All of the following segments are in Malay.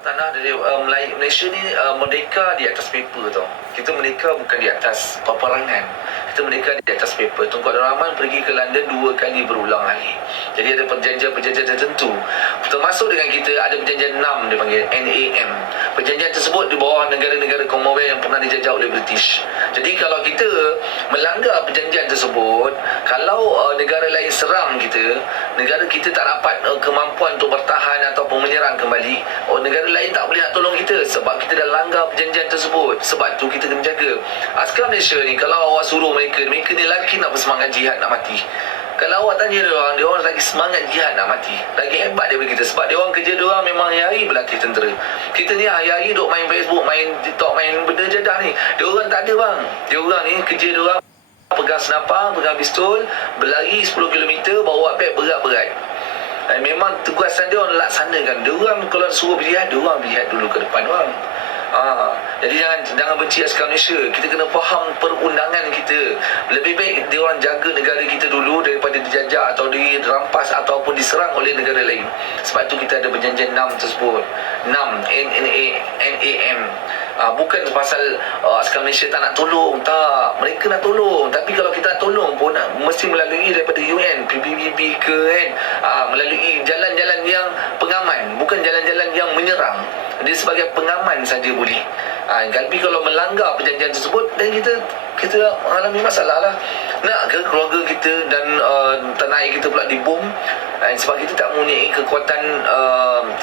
Tanah dari Malaysia ni merdeka di atas paper tau. Kita merdeka bukan di atas peperangan. Kita merdeka di atas paper. Tunku Abdul Rahman pergi ke London 2 kali berulang kali. Jadi ada perjanjian-perjanjian tertentu. Termasuk dengan kita ada perjanjian 6 dia panggil NAM. Perjanjian tersebut di bawah negara-negara Commonwealth yang pernah dijajah oleh British. Jadi kalau kita melanggar perjanjian tersebut, kalau negara lain serang kita, negara kita tak dapat kemampuan untuk bertahan ataupun menyerang kembali, negara lain tak boleh nak tolong kita sebab kita dah langgar perjanjian tersebut. Sebab tu kita kena jaga. Askar Malaysia ni, kalau awak suruh mereka ni lagi nak bersemangat jihad nak mati. Kalau awak tanya dia orang lagi semangat jihad nak mati. Lagi hebat daripada kita. Sebab dia orang kerja dia orang memang hari-hari berlatih tentera. Kita ni hari-hari duk main Facebook, main TikTok, main benda jadah ni. Dia orang tak ada bang. Dia orang ni kerja dia orang pegang senapang, pegang pistol, berlari 10 km, bawa beg berat-berat. Memang tugasan dia orang laksanakan. Dia orang kalau suruh berjihad, dia orang berjihad dulu ke depan bang. Jadi jangan benci askar Malaysia. Kita kena faham perundangan kita. Lebih baik dia orang jaga negara kita dulu daripada dijajah atau dirampas ataupun diserang oleh negara lain. Sebab tu kita ada perjanjian 6 tersebut. 6 NAM. Bukan pasal askar Malaysia tak nak tolong. Tak, mereka nak tolong. Tapi kalau kita nak tolong pun mesti melalui daripada UN, PBB ke kan, melalui jalan-jalan yang pengaman, bukan jalan-jalan yang menyerang. Dia sebagai pengaman saja boleh. Tapi kalau melanggar perjanjian tersebut, dan kita mengalami masalah lah. Nak ke keluarga kita dan tanah air kita pula dibom, sebab kita tak mempunyai kekuatan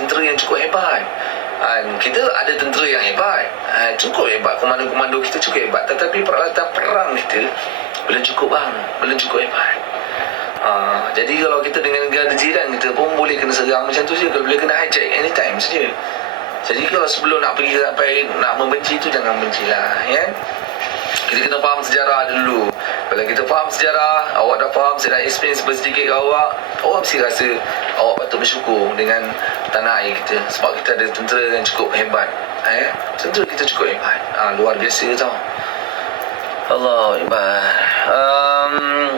tentera yang cukup hebat. Kita ada tentera yang hebat, cukup hebat, komando-komando kita cukup hebat, tetapi peralatan perang kita belum cukup bang, belum cukup hebat. Jadi kalau kita dengan negara jiran kita pun boleh kena serang macam tu je, kalau boleh kena hijack anytime saja. Jadi kalau sebelum nak pergi sampai nak membenci tu, jangan bencilah ya. Kita kena faham sejarah dulu. Kalau kita faham sejarah, awak dah faham, saya dah explain sedikit ke awak mesti rasa awak patut bersyukur dengan tanah air kita. Sebab kita ada tentera yang cukup hebat. Tentera kita cukup hebat. Luar biasa tau. Allah Akbar.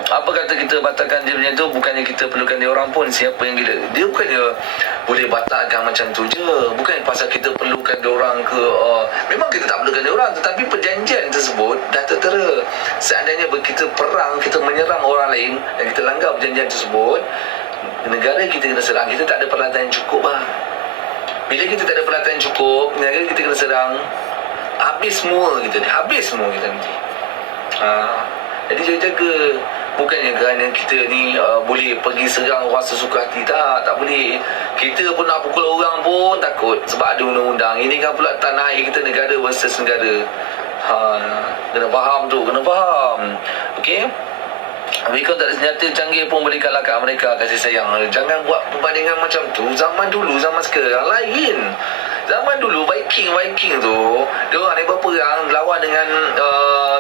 Apa kata kita batalkan dia macam tu, bukannya kita perlukan dia orang pun. Siapa yang gila, dia bukannya boleh batalkan macam tu je. Bukan pasal kita perlukan dia orang ke memang kita tak perlukan dia orang, tetapi perjanjian tersebut dah tertera. Seandainya kita perang, kita menyerang orang lain dan kita langgar perjanjian tersebut, negara kita kena serang. Kita tak ada peralatan yang cukup bang. Bila kita tak ada peralatan yang cukup, negara kita kena serang, habis semua kita nanti. Jadi jaga. Bukannya kerana kita ni boleh pergi serang orang sesuka hati. Tak boleh. Kita pun nak pukul orang pun takut sebab ada undang-undang. Ini kan pula tanah air kita, negara versus negara. Kena faham tu, kena faham. Okey. Mereka tak ada senjata canggih pun boleh kalahkan mereka, kasih sayang. Jangan buat perbandingan macam tu. Zaman dulu, zaman sekarang lain. Zaman dulu Viking tu, dia orang ni berperang lawan dengan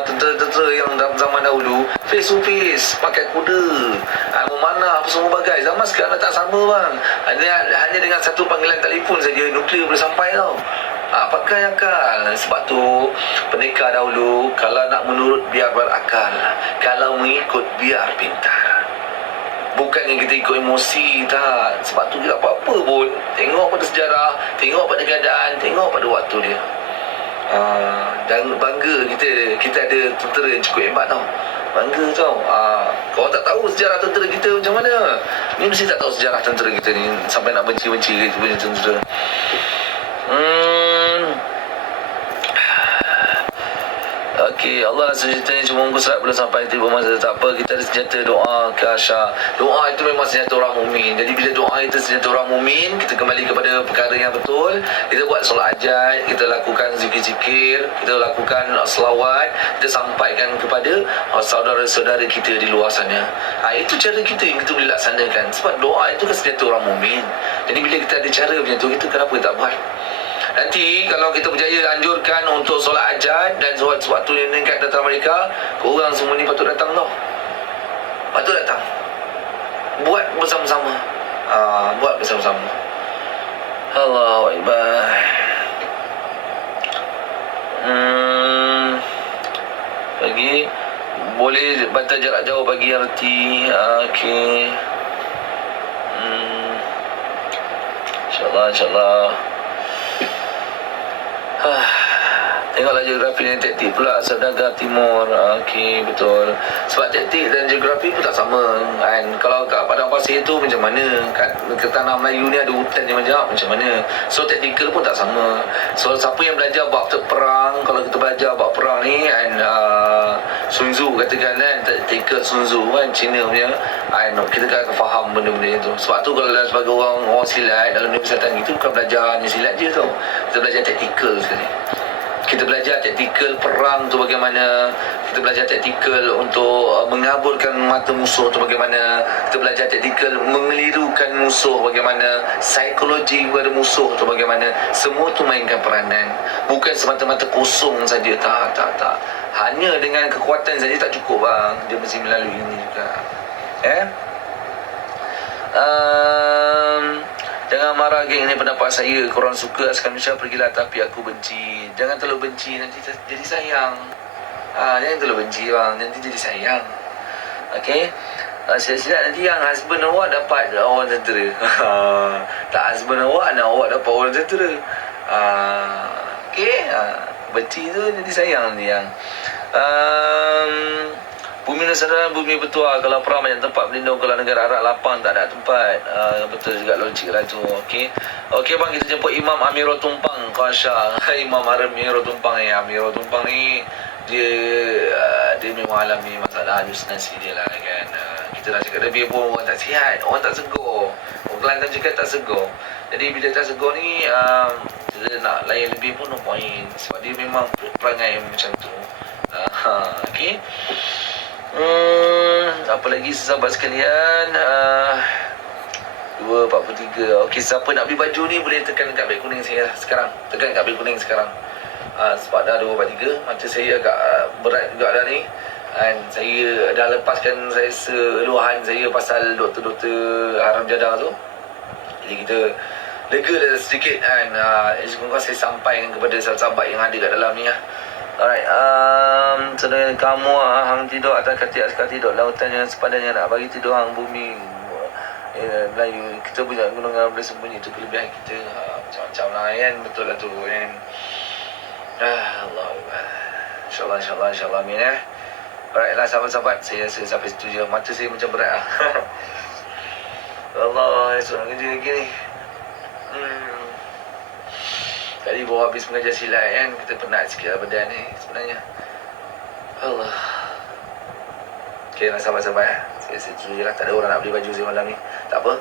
tentera-tentera yang zaman dahulu, face to face, pakai kuda, memanah apa semua bagai. Zaman sekarang dah tak sama bang. Hanya dengan satu panggilan telefon saja nuklear boleh sampai tau. Pakai akal. Sebab tu pendekar dahulu, kalau nak menurut biar berakal, kalau mengikut biar pintar. Bukan yang kita ikut emosi, tak. Sebab tu tidak apa-apa pun. Tengok pada sejarah, tengok pada keadaan, tengok pada waktu dia. Dan bangga kita ada tentera yang cukup hebat tau. Bangga tau. Kalau tak tahu sejarah tentera kita macam mana, ni mesti tak tahu sejarah tentera kita ni, sampai nak benci-benci kita punya tentera. Okey, Allah lah senjatanya, cuma muka surat belum sampai, tiba masa. Tak apa, kita ada senjata doa ke Asha. Doa itu memang senjata orang mukmin. Jadi bila doa itu senjata orang mukmin, kita kembali kepada perkara yang betul. Kita buat solat hajat, kita lakukan zikir-zikir, kita lakukan selawat, kita sampaikan kepada saudara-saudara kita di luar sana. Itu cara kita yang kita boleh laksanakan. Sebab doa itu kan senjata orang mukmin. Jadi bila kita ada cara macam tu, kita kenapa tak buat? Nanti kalau kita berjaya anjurkan untuk solat hajat dan sewaktu yang meningkat datang mereka, korang semua ni patut datang tau. Patut datang. Buat bersama-sama. Buat bersama-sama. Allahu Akbar. Pagi boleh batal jarak jauh bagi yang reti. Okey. InsyaAllah Tengoklah geografi dan taktik pula. Saudagar Timur. Okey, betul. Sebab taktik dan geografi pun tak sama kan. Kalau kat padang pasir tu macam mana, kat tanah Melayu ni ada hutan yang macam mana. So taktikal pun tak sama. So siapa yang belajar bab perang, kalau kita belajar bab perang ni kan, Sun Tzu katakan kan, taktikal Sun Tzu kan, Cina punya kan, kita akan faham benda-benda tu. Sebab tu kalau sebagai orang silat dalam Universiti Tangi tu bukan belajar hanya silat je tau, kita belajar taktikal sekali. Kita belajar taktikal perang tu bagaimana, kita belajar taktikal untuk mengaburkan mata musuh tu bagaimana, kita belajar taktikal mengelirukan musuh bagaimana, psikologi kepada musuh tu bagaimana. Semua tu mainkan peranan, bukan semata-mata kosong saja. Tak. Hanya dengan kekuatan saja tak cukup bang, dia mesti melalui ini juga. Jangan marah geng, ini pendapat saya. Korang suka Azkan Misha, pergilah, tapi aku benci. Jangan terlalu benci, nanti jadi sayang. Jangan terlalu benci bang, nanti jadi sayang. Okay. Silat nanti yang husband awak dapat orang tentera. Tak husband awak, anak awak dapat orang tentera. Okay. Benci tu jadi sayang nanti yang. Bumi Nusantara, bumi bertuah. Kalau perang banyak tempat berlindung, kalau negara Arab lapang tak ada tempat. Betul juga logik lah tu. Okey bang, kita jemput Imam Amirul Tumpang, Kasha. Imam Amirul Tumpang ni, Amirul Tumpang ni dia memang alami masalah halusinasi dia lah kan. Kita dah cakap dia pun orang tak sihat, orang tak segar. Orang Kelantan cakap tak segar. Jadi bila tak segar ni, kita nak layan lebih pun no point. Sebab dia memang perangai macam tu. Okey. Apa lagi sahabat sekalian? 2.43. Okey, siapa nak beli baju ni boleh tekan kat beg kuning saya sekarang. Tekan kat beg kuning sekarang. Sebab dah 2.43, mata saya agak berat juga dah ni. Dan saya dah lepaskan saya seluahan saya pasal doktor-doktor haram jadah tu. Jadi kita lega dah sedikit kan. Semoga saya sampaikan kepada sahabat-sahabat yang ada kat dalam ni lah. Alright, sedangkan kamu hang tidur atas katil askar tidur lautan yang sepadannya nak bagi tidur hang bumi. Melayu kita punya gunung boleh sembunyi, itu kelebihan kita. Macam-macam lah kan, betul lah tu kan. Allah, insyaAllah amin Alright lah sahabat-sahabat, saya rasa sampai situ je. Mata saya macam berat lah. Allah, esok nak kerja lagi ni. Tadi baru habis mengajar silat kan, kita penat sikit lah badan ni sebenarnya. Allah. Okay lah sahabat-sahabat, saya setuju je lah. Tak ada orang nak beli baju saya malam ni. Tak apa,